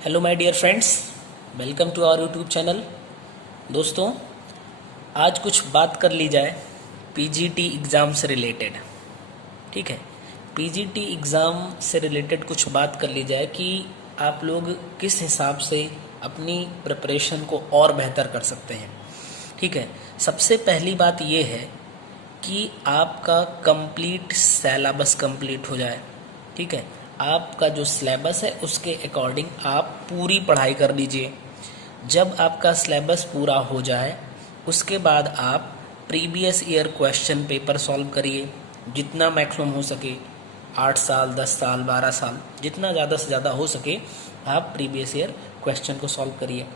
Hello my dear friends, welcome to our YouTube channel. दोस्तों, आज कुछ बात कर ली जाए पीजीटी एग्ज़ाम से रिलेटेड। ठीक है, पीजीटी एग्ज़ाम से रिलेटेड कुछ बात कर ली जाए कि आप लोग किस हिसाब से अपनी प्रिपरेशन को और बेहतर कर सकते हैं। ठीक है, सबसे पहली बात ये है कि आपका कंप्लीट सिलेबस कंप्लीट हो जाए। ठीक है, आपका जो सिलेबस है उसके अकॉर्डिंग आप पूरी पढ़ाई कर लीजिए। जब आपका सिलेबस पूरा हो जाए उसके बाद आप previous year question paper solve करिए, जितना मैक्सिमम हो सके। 8 साल, 10 साल, 12 साल, जितना ज़्यादा से ज़्यादा हो सके आप प्रीवियस ईयर क्वेश्चन को सॉल्व करिए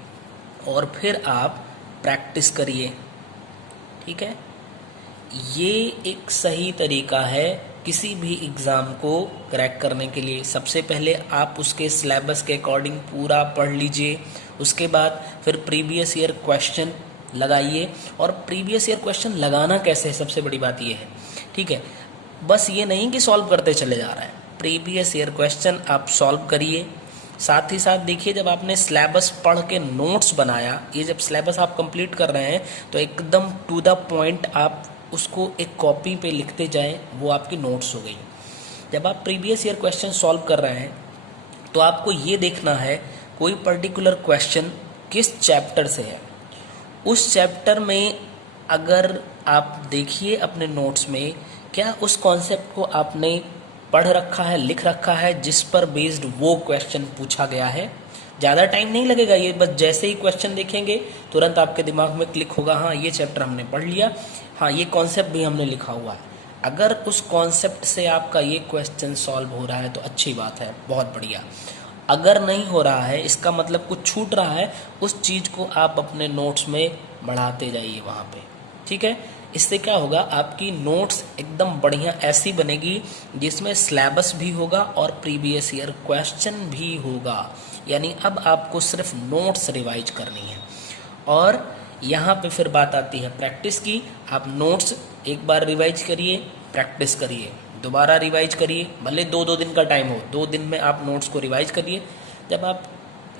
और फिर आप प्रैक्टिस करिए। ठीक है, ये एक सही तरीका है किसी भी एग्ज़ाम को क्रैक करने के लिए। सबसे पहले आप उसके सिलेबस के अकॉर्डिंग पूरा पढ़ लीजिए, उसके बाद फिर प्रीवियस ईयर क्वेश्चन लगाइए। और प्रीवियस ईयर क्वेश्चन लगाना कैसे है, सबसे बड़ी बात ये है। ठीक है, बस ये नहीं कि सॉल्व करते चले जा रहे हैं, प्रीवियस ईयर क्वेश्चन आप सॉल्व करिए। साथ ही साथ देखिए, जब आपने सिलेबस पढ़ के नोट्स बनाया, ये जब सिलेबस आप कंप्लीट कर रहे हैं तो एकदम टू द पॉइंट आप उसको एक कॉपी पे लिखते जाएं, वो आपकी नोट्स हो गई। जब आप प्रीवियस ईयर क्वेश्चन सॉल्व कर रहे हैं तो आपको ये देखना है कोई पर्टिकुलर क्वेश्चन किस चैप्टर से है। उस चैप्टर में अगर आप देखिए अपने नोट्स में, क्या उस कॉन्सेप्ट को आपने पढ़ रखा है, लिख रखा है, जिस पर बेस्ड वो क्वेश्चन पूछा गया है। ज़्यादा टाइम नहीं लगेगा, ये बस जैसे ही क्वेश्चन देखेंगे तुरंत आपके दिमाग में क्लिक होगा, हाँ ये चैप्टर हमने पढ़ लिया, हाँ ये कॉन्सेप्ट भी हमने लिखा हुआ है। अगर उस कॉन्सेप्ट से आपका ये क्वेश्चन सॉल्व हो रहा है तो अच्छी बात है, बहुत बढ़िया। अगर नहीं हो रहा है, इसका मतलब कुछ छूट रहा है, उस चीज़ को आप अपने नोट्स में बढ़ाते जाइए वहाँ पे। ठीक है, इससे क्या होगा, आपकी नोट्स एकदम बढ़िया ऐसी बनेगी जिसमें सिलेबस भी होगा और प्रीवियस ईयर क्वेश्चन भी होगा। यानी अब आपको सिर्फ नोट्स रिवाइज करनी है। और यहाँ पे फिर बात आती है प्रैक्टिस की। आप नोट्स एक बार रिवाइज करिए, प्रैक्टिस करिए, दोबारा रिवाइज करिए, भले 2-2 दिन का टाइम हो, 2 दिन में आप नोट्स को रिवाइज करिए। जब आप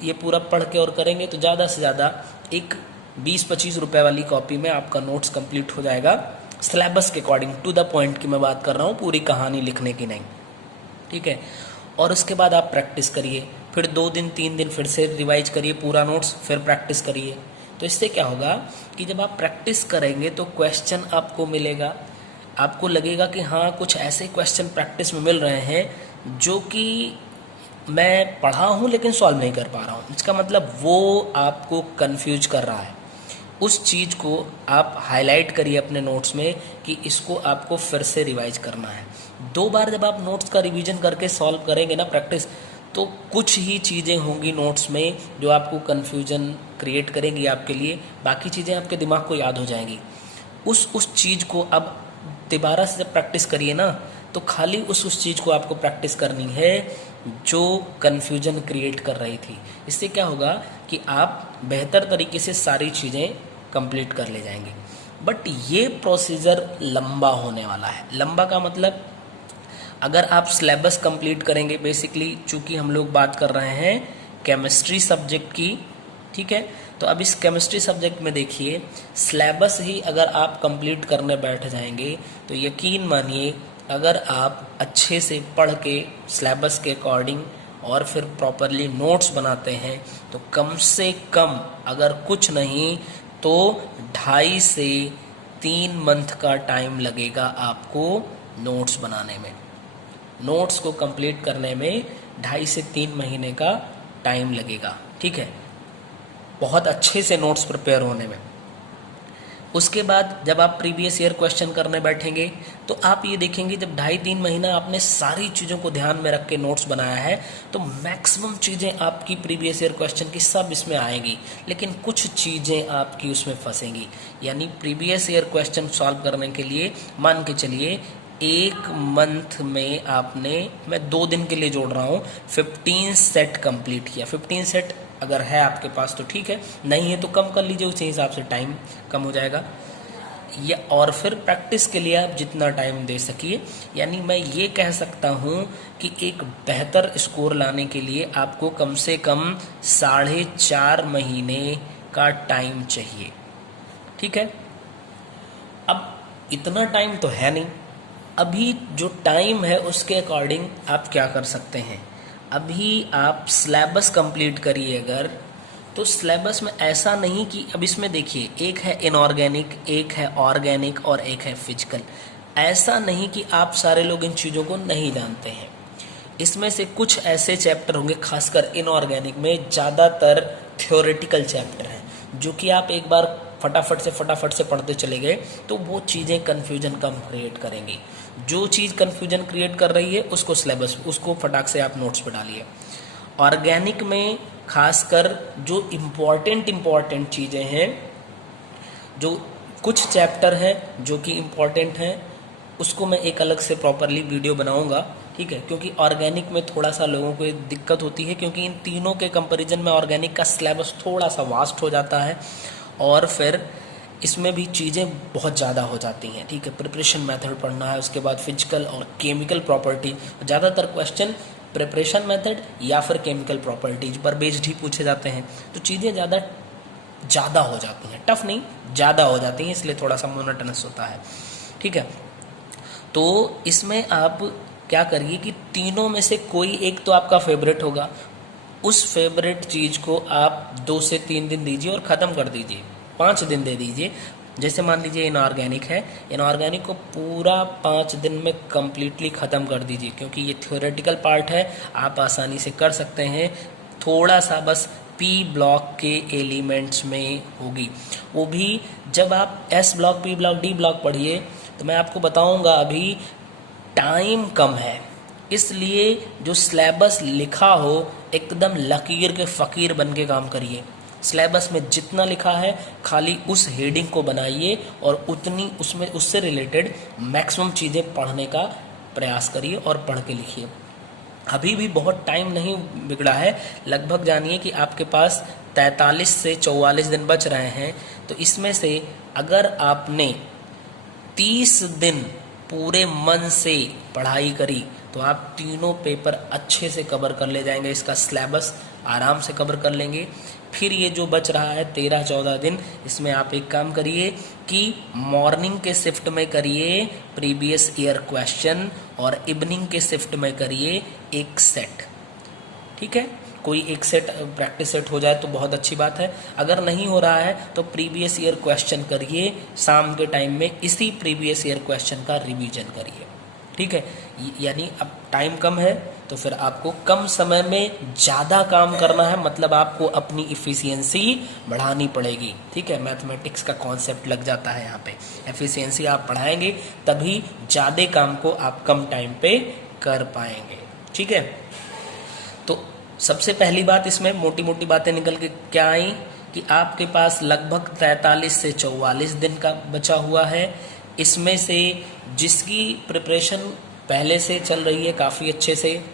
ये पूरा पढ़ के और करेंगे तो ज़्यादा से ज़्यादा एक 20-25 रुपए वाली कॉपी में आपका नोट्स कंप्लीट हो जाएगा, सिलेबस के अकॉर्डिंग, टू द पॉइंट की मैं बात कर रहा हूँ, पूरी कहानी लिखने की नहीं। ठीक है, और उसके बाद आप प्रैक्टिस करिए, फिर 2 दिन 3 दिन फिर से रिवाइज करिए पूरा नोट्स, फिर प्रैक्टिस करिए। तो इससे क्या होगा कि जब आप प्रैक्टिस करेंगे तो क्वेश्चन आपको मिलेगा, आपको लगेगा कि हाँ कुछ ऐसे क्वेश्चन प्रैक्टिस में मिल रहे हैं जो कि मैं पढ़ा हूँ लेकिन सॉल्व नहीं कर पा रहा हूँ। इसका मतलब वो आपको कंफ्यूज कर रहा है। उस चीज़ को आप हाईलाइट करिए अपने नोट्स में कि इसको आपको फिर से रिवाइज करना है। 2 बार जब आप नोट्स का रिवीजन करके सॉल्व करेंगे ना प्रैक्टिस, तो कुछ ही चीज़ें होंगी नोट्स में जो आपको कन्फ्यूजन क्रिएट करेंगी आपके लिए, बाकी चीज़ें आपके दिमाग को याद हो जाएंगी। उस चीज़ को अब दोबारा से जब प्रैक्टिस करिए ना, तो खाली उस चीज़ को आपको प्रैक्टिस करनी है जो कन्फ्यूजन क्रिएट कर रही थी। इससे क्या होगा कि आप बेहतर तरीके से सारी चीज़ें कंप्लीट कर ले जाएंगे। बट ये प्रोसीजर लंबा होने वाला है। लंबा का मतलब, अगर आप सिलेबस कंप्लीट करेंगे, बेसिकली चूँकि हम लोग बात कर रहे हैं केमिस्ट्री सब्जेक्ट की। ठीक है, तो अब इस केमिस्ट्री सब्जेक्ट में देखिए, सिलेबस ही अगर आप कंप्लीट करने बैठ जाएंगे तो यकीन मानिए, अगर आप अच्छे से पढ़ के सिलेबस के अकॉर्डिंग और फिर प्रॉपरली नोट्स बनाते हैं तो कम से कम, अगर कुछ नहीं तो 2.5 से 3 मंथ का टाइम लगेगा आपको नोट्स बनाने में। नोट्स को कंप्लीट करने में 2.5 से 3 महीने का टाइम लगेगा। ठीक है, बहुत अच्छे से नोट्स प्रिपेयर होने में। उसके बाद जब आप प्रीवियस ईयर क्वेश्चन करने बैठेंगे तो आप ये देखेंगे, जब 2.5-3 महीना आपने सारी चीज़ों को ध्यान में रख के नोट्स बनाया है तो मैक्सिमम चीज़ें आपकी प्रीवियस ईयर क्वेश्चन की सब इसमें आएंगी, लेकिन कुछ चीज़ें आपकी उसमें फंसेंगी। यानी प्रीवियस ईयर क्वेश्चन सॉल्व करने के लिए मान के चलिए 1 मंथ में आपने, मैं 2 दिन के लिए जोड़ रहा हूँ, 15 सेट कंप्लीट किया। 15 सेट अगर है आपके पास तो ठीक है, नहीं है तो कम कर लीजिए, उसी हिसाब से टाइम कम हो जाएगा। या और फिर प्रैक्टिस के लिए आप जितना टाइम दे सकिए। यानी मैं ये कह सकता हूँ कि एक बेहतर स्कोर लाने के लिए आपको कम से कम 4.5 महीने का टाइम चाहिए। ठीक है, अब इतना टाइम तो है नहीं। अभी जो टाइम है उसके अकॉर्डिंग आप क्या कर सकते हैं, अभी आप सिलेबस कंप्लीट करिए। अगर तो सिलेबस में ऐसा नहीं कि अब इसमें देखिए, एक है इनऑर्गेनिक, एक है ऑर्गेनिक और एक है फिजिकल। ऐसा नहीं कि आप सारे लोग इन चीज़ों को नहीं जानते हैं। इसमें से कुछ ऐसे चैप्टर होंगे, खासकर इनऑर्गेनिक में ज़्यादातर थ्योरेटिकल चैप्टर हैं, जो कि आप एक बार फटाफट से पढ़ते चले गए तो वो चीज़ें कन्फ्यूजन कम क्रिएट करेंगी। जो चीज़ कन्फ्यूजन क्रिएट कर रही है उसको सिलेबस, उसको फटाक से आप नोट्स पे डालिए। ऑर्गेनिक में खासकर जो इम्पॉर्टेंट चीज़ें हैं, जो कुछ चैप्टर हैं जो कि इम्पॉर्टेंट हैं, उसको मैं एक अलग से प्रॉपरली वीडियो बनाऊंगा। ठीक है, क्योंकि ऑर्गेनिक में थोड़ा सा लोगों को दिक्कत होती है, क्योंकि इन तीनों के कंपैरिजन में ऑर्गेनिक का सिलेबस थोड़ा सा वास्ट हो जाता है और फिर इसमें भी चीज़ें बहुत ज़्यादा हो जाती हैं। ठीक है, प्रिपरेशन मेथड पढ़ना है, उसके बाद फिजिकल और केमिकल प्रॉपर्टी। ज़्यादातर क्वेश्चन प्रिपरेशन मेथड या फिर केमिकल प्रॉपर्टीज पर बेस्ड ही पूछे जाते हैं, तो चीज़ें ज़्यादा हो जाती हैं, टफ नहीं ज़्यादा हो जाती हैं, इसलिए थोड़ा सा मोनोटोनस होता है। ठीक है, तो इसमें आप क्या करिए कि तीनों में से कोई एक तो आपका फेवरेट होगा, उस फेवरेट चीज़ को आप 2 से 3 दिन दीजिए और ख़त्म कर दीजिए, 5 दिन दे दीजिए। जैसे मान लीजिए इनऑर्गेनिक है, इनऑर्गेनिक को पूरा 5 दिन में कम्प्लीटली ख़त्म कर दीजिए, क्योंकि ये थ्योरेटिकल पार्ट है, आप आसानी से कर सकते हैं। थोड़ा सा बस पी ब्लॉक के एलिमेंट्स में होगी, वो भी जब आप S block, P block, D block पढ़िए तो मैं आपको बताऊंगा। अभी टाइम कम है, इसलिए जो सिलेबस लिखा हो एकदम लकीर के फ़कीर बन के काम करिए। सिलेबस में जितना लिखा है खाली उस हेडिंग को बनाइए और उतनी उसमें उससे रिलेटेड मैक्सिमम चीज़ें पढ़ने का प्रयास करिए और पढ़ के लिखिए। अभी भी बहुत टाइम नहीं बिगड़ा है, लगभग जानिए कि आपके पास 43 से 44 दिन बच रहे हैं। तो इसमें से अगर आपने 30 दिन पूरे मन से पढ़ाई करी तो आप तीनों पेपर अच्छे से कवर कर ले जाएंगे, इसका सिलेबस आराम से कवर कर लेंगे। फिर ये जो बच रहा है 13-14 दिन, इसमें आप एक काम करिए कि मॉर्निंग के शिफ्ट में करिए प्रीवियस ईयर क्वेश्चन और इवनिंग के शिफ्ट में करिए एक सेट। ठीक है, कोई एक सेट प्रैक्टिस सेट हो जाए तो बहुत अच्छी बात है। अगर नहीं हो रहा है तो प्रीवियस ईयर क्वेश्चन करिए, शाम के टाइम में इसी प्रीवियस ईयर क्वेश्चन का रिवीजन करिए। ठीक है, यानी अब टाइम कम है तो फिर आपको कम समय में ज़्यादा काम करना है, मतलब आपको अपनी इफ़िशियंसी बढ़ानी पड़ेगी। ठीक है, मैथमेटिक्स का कॉन्सेप्ट लग जाता है यहाँ पे। एफिशिएंसी आप बढ़ाएंगे तभी ज़्यादा काम को आप कम टाइम पे कर पाएंगे। ठीक है, तो सबसे पहली बात इसमें मोटी मोटी बातें निकल के क्या आई कि आपके पास लगभग 43 से 44 दिन का बचा हुआ है। इसमें से जिसकी प्रिपरेशन पहले से चल रही है काफ़ी अच्छे से,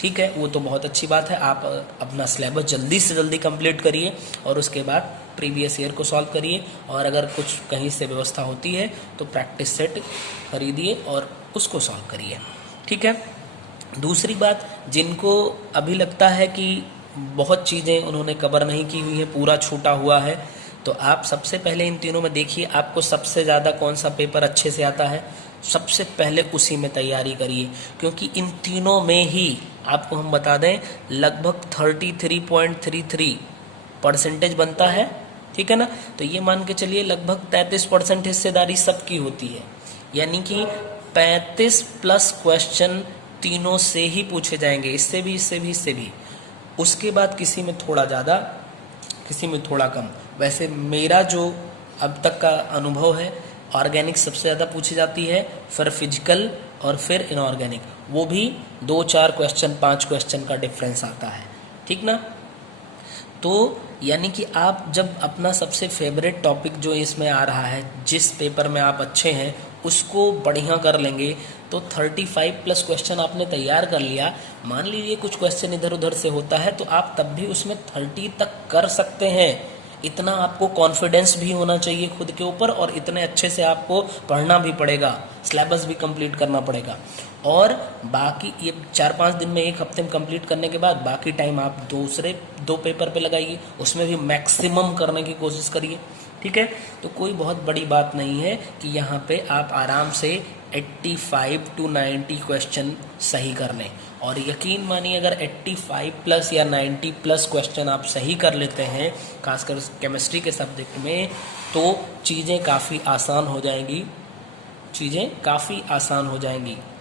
ठीक है, वो तो बहुत अच्छी बात है। आप अपना सिलेबस जल्दी से जल्दी कंप्लीट करिए और उसके बाद प्रीवियस ईयर को सॉल्व करिए, और अगर कुछ कहीं से व्यवस्था होती है तो प्रैक्टिस सेट खरीदिए और उसको सॉल्व करिए। ठीक है, दूसरी बात, जिनको अभी लगता है कि बहुत चीज़ें उन्होंने कवर नहीं की हुई है, पूरा छूटा हुआ है, तो आप सबसे पहले इन तीनों में देखिए आपको सबसे ज़्यादा कौन सा पेपर अच्छे से आता है, सबसे पहले उसी में तैयारी करिए, क्योंकि इन तीनों में ही आपको हम बता दें लगभग 33.33% बनता है। ठीक है ना, तो ये मान के चलिए लगभग 33% हिस्सेदारी सबकी होती है, यानी कि 35+ क्वेश्चन तीनों से ही पूछे जाएंगे, इससे भी, इससे भी, इससे भी। उसके बाद किसी में थोड़ा ज़्यादा, किसी में थोड़ा कम। वैसे मेरा जो अब तक का अनुभव है, ऑर्गेनिक सबसे ज़्यादा पूछी जाती है, फिर फिजिकल और फिर इनऑर्गेनिक, वो भी 2-4 क्वेश्चन, 5 क्वेश्चन का डिफरेंस आता है। ठीक ना, तो यानी कि आप जब अपना सबसे फेवरेट टॉपिक जो इसमें आ रहा है, जिस पेपर में आप अच्छे हैं उसको बढ़िया कर लेंगे तो 35+ क्वेश्चन आपने तैयार कर लिया। मान लीजिए कुछ क्वेश्चन इधर उधर से होता है तो आप तब भी उसमें 30 तक कर सकते हैं। इतना आपको कॉन्फिडेंस भी होना चाहिए खुद के ऊपर, और इतने अच्छे से आपको पढ़ना भी पड़ेगा, सिलेबस भी कंप्लीट करना पड़ेगा। और बाकी ये 4-5 दिन में, 1 हफ्ते में कंप्लीट करने के बाद बाकी टाइम आप दूसरे 2 पेपर पे लगाइए, उसमें भी मैक्सिमम करने की कोशिश करिए, ठीक है। तो कोई बहुत बड़ी बात नहीं है कि यहाँ पे आप आराम से 85 to 90 क्वेश्चन सही कर लें। और यकीन मानिए अगर 85 प्लस या 90 प्लस क्वेश्चन आप सही कर लेते हैं, खासकर केमिस्ट्री के सब्जेक्ट में, तो चीज़ें काफ़ी आसान हो जाएंगी,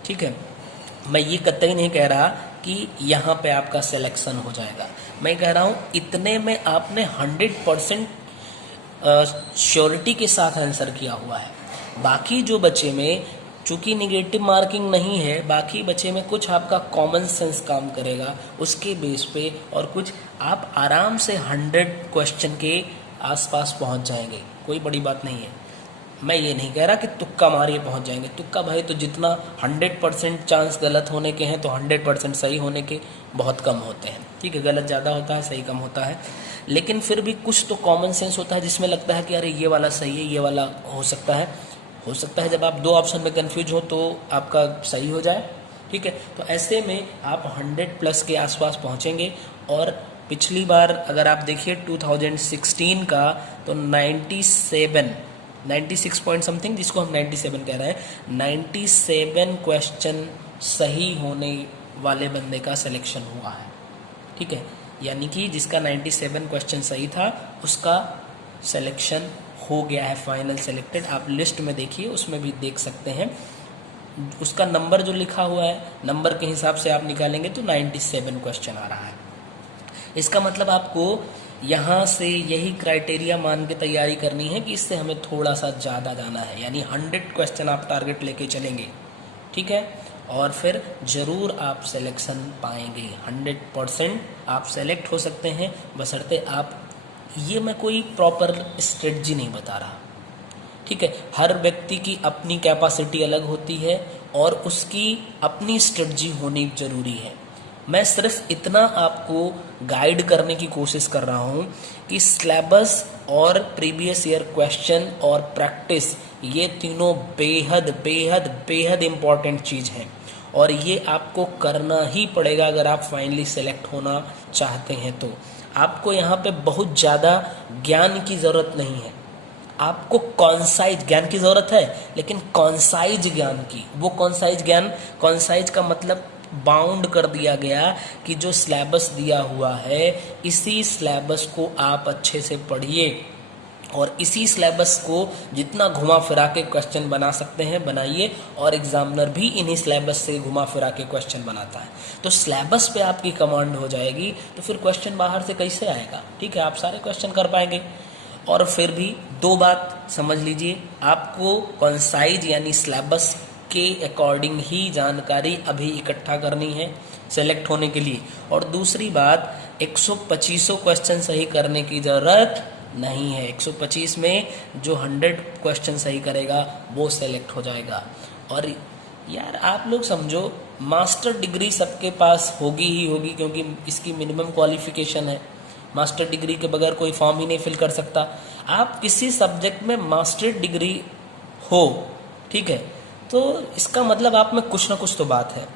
ठीक है। मैं ये कतई नहीं कह रहा कि यहाँ पे आपका सिलेक्शन हो जाएगा, मैं कह रहा हूँ इतने में आपने 100% श्योरिटी के साथ आंसर किया हुआ है। बाकी जो बच्चे में चूंकि निगेटिव मार्किंग नहीं है, बाकी बच्चे में कुछ आपका कॉमन सेंस काम करेगा उसके बेस पे, और कुछ आप आराम से 100 क्वेश्चन के आसपास पहुंच जाएंगे, कोई बड़ी बात नहीं है। मैं ये नहीं कह रहा कि तुक्का मारिए पहुंच जाएंगे, तुक्का भाई तो जितना 100% चांस गलत होने के हैं तो 100% सही होने के बहुत कम होते हैं, ठीक है। गलत ज़्यादा होता है, सही कम होता है, लेकिन फिर भी कुछ तो कॉमन सेंस होता है जिसमें लगता है कि अरे ये वाला सही है, ये वाला हो सकता है जब आप 2 ऑप्शन में कंफ्यूज हो तो आपका सही हो जाए, ठीक है। तो ऐसे में आप 100+ के आसपास पहुंचेंगे। और पिछली बार अगर आप देखिए 2016 का, तो 96 पॉइंट समथिंग, जिसको हम 97 कह रहे हैं, 97 क्वेश्चन सही होने वाले बंदे का सिलेक्शन हुआ है, ठीक है। यानी कि जिसका 97 क्वेश्चन सही था उसका सिलेक्शन हो गया है, फाइनल सेलेक्टेड। आप लिस्ट में देखिए, उसमें भी देख सकते हैं उसका नंबर जो लिखा हुआ है, नंबर के हिसाब से आप निकालेंगे तो 97 क्वेश्चन आ रहा है। इसका मतलब आपको यहाँ से यही क्राइटेरिया मान के तैयारी करनी है कि इससे हमें थोड़ा सा ज़्यादा जाना है, यानी 100 क्वेश्चन आप टारगेट लेके चलेंगे, ठीक है। और फिर ज़रूर आप सिलेक्शन पाएंगे, 100% आप सेलेक्ट हो सकते हैं, बशर्ते आप, ये मैं कोई प्रॉपर स्ट्रेटजी नहीं बता रहा, ठीक है। हर व्यक्ति की अपनी कैपेसिटी अलग होती है और उसकी अपनी स्ट्रेटजी होनी ज़रूरी है। मैं सिर्फ इतना आपको गाइड करने की कोशिश कर रहा हूँ कि सिलेबस और प्रीवियस ईयर क्वेश्चन और प्रैक्टिस, ये तीनों बेहद बेहद बेहद इम्पॉर्टेंट चीज़ हैं, और ये आपको करना ही पड़ेगा अगर आप फाइनली सेलेक्ट होना चाहते हैं। तो आपको यहाँ पे बहुत ज़्यादा ज्ञान की ज़रूरत नहीं है, आपको कॉन्साइज ज्ञान की ज़रूरत है, लेकिन कॉन्साइज ज्ञान की। वो कॉन्साइज ज्ञान, कॉन्साइज का मतलब बाउंड कर दिया गया कि जो सिलेबस दिया हुआ है, इसी सिलेबस को आप अच्छे से पढ़िए, और इसी सिलेबस को जितना घुमा फिरा के क्वेश्चन बना सकते हैं बनाइए, और एग्जामिनर भी इन्हीं सिलेबस से घुमा फिरा के क्वेश्चन बनाता है। तो सिलेबस पे आपकी कमांड हो जाएगी, तो फिर क्वेश्चन बाहर से कैसे आएगा, ठीक है, आप सारे क्वेश्चन कर पाएंगे। और फिर भी 2 बात समझ लीजिए, आपको कॉन्साइज यानी सिलेबस के अकॉर्डिंग ही जानकारी अभी इकट्ठा करनी है सेलेक्ट होने के लिए। और दूसरी बात, 125 क्वेश्चन सही करने की ज़रूरत नहीं है, 125 में जो 100 क्वेश्चन सही करेगा वो सेलेक्ट हो जाएगा। और यार आप लोग समझो, मास्टर डिग्री सबके पास होगी ही होगी, क्योंकि इसकी मिनिमम क्वालिफिकेशन है, मास्टर डिग्री के बगैर कोई फॉर्म ही नहीं फिल कर सकता। आप किसी सब्जेक्ट में मास्टर डिग्री हो, ठीक है, तो इसका मतलब आप में कुछ ना कुछ तो बात है,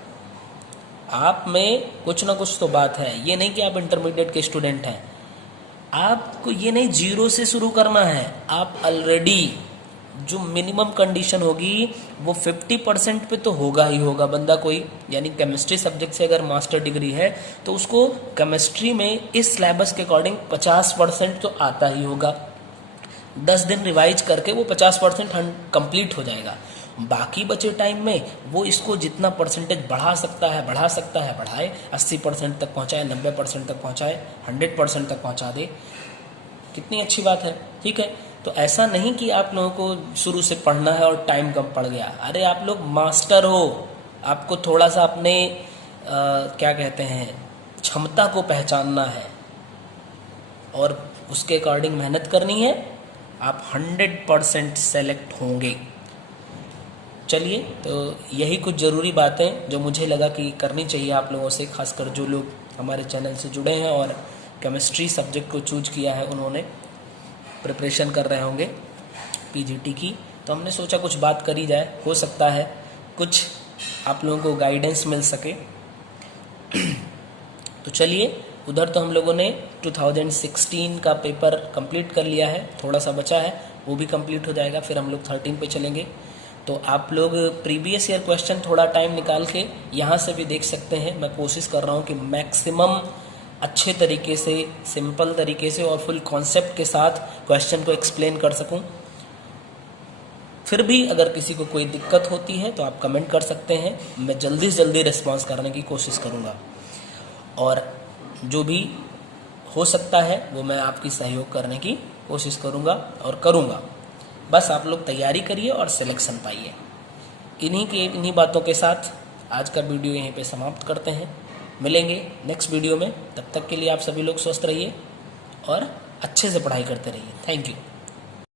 आप में कुछ ना कुछ तो बात है। ये नहीं कि आप इंटरमीडिएट के स्टूडेंट हैं, आपको ये नहीं 0 से शुरू करना है, आप ऑलरेडी जो मिनिमम कंडीशन होगी वो 50% पे तो होगा ही होगा बंदा कोई, यानी केमिस्ट्री सब्जेक्ट से अगर मास्टर डिग्री है तो उसको केमिस्ट्री में इस सिलेबस के अकॉर्डिंग 50% तो आता ही होगा। 10 दिन रिवाइज करके वो 50% कंप्लीट हो जाएगा। बाकी बचे टाइम में वो इसको जितना परसेंटेज बढ़ा सकता है बढ़ाए, 80% तक पहुंचाए, 90% तक पहुंचाए, 100% तक पहुंचा दे, कितनी अच्छी बात है, ठीक है। तो ऐसा नहीं कि आप लोगों को शुरू से पढ़ना है और टाइम कम पड़ गया। अरे आप लोग मास्टर हो, आपको थोड़ा सा अपने क्या कहते हैं, क्षमता को पहचानना है और उसके अकॉर्डिंग मेहनत करनी है, आप 100% सेलेक्ट होंगे। चलिए, तो यही कुछ ज़रूरी बातें जो मुझे लगा कि करनी चाहिए आप लोगों से, खासकर जो लोग हमारे चैनल से जुड़े हैं और केमिस्ट्री सब्जेक्ट को चूज किया है उन्होंने। प्रिपरेशन कर रहे होंगे पीजीटी की, तो हमने सोचा कुछ बात करी जाए, हो सकता है कुछ आप लोगों को गाइडेंस मिल सके। तो चलिए, उधर तो हम लोगों ने 2016 का पेपर कंप्लीट कर लिया है, थोड़ा सा बचा है, वो भी कंप्लीट हो जाएगा, फिर हम लोग 13 पे चलेंगे। तो आप लोग प्रीवियस ईयर क्वेश्चन थोड़ा टाइम निकाल के यहाँ से भी देख सकते हैं। मैं कोशिश कर रहा हूँ कि मैक्सिमम अच्छे तरीके से, सिंपल तरीके से और फुल कॉन्सेप्ट के साथ क्वेश्चन को एक्सप्लेन कर सकूँ। फिर भी अगर किसी को कोई दिक्कत होती है तो आप कमेंट कर सकते हैं, मैं जल्दी से जल्दी रिस्पॉन्स करने की कोशिश करूँगा, और जो भी हो सकता है वो मैं आपकी सहयोग करने की कोशिश करूँगा और करूँगा। बस आप लोग तैयारी करिए और सिलेक्शन पाइए। इन्हीं बातों के साथ आज का वीडियो यहीं पे समाप्त करते हैं। मिलेंगे नेक्स्ट वीडियो में, तब तक के लिए आप सभी लोग स्वस्थ रहिए और अच्छे से पढ़ाई करते रहिए। Thank you.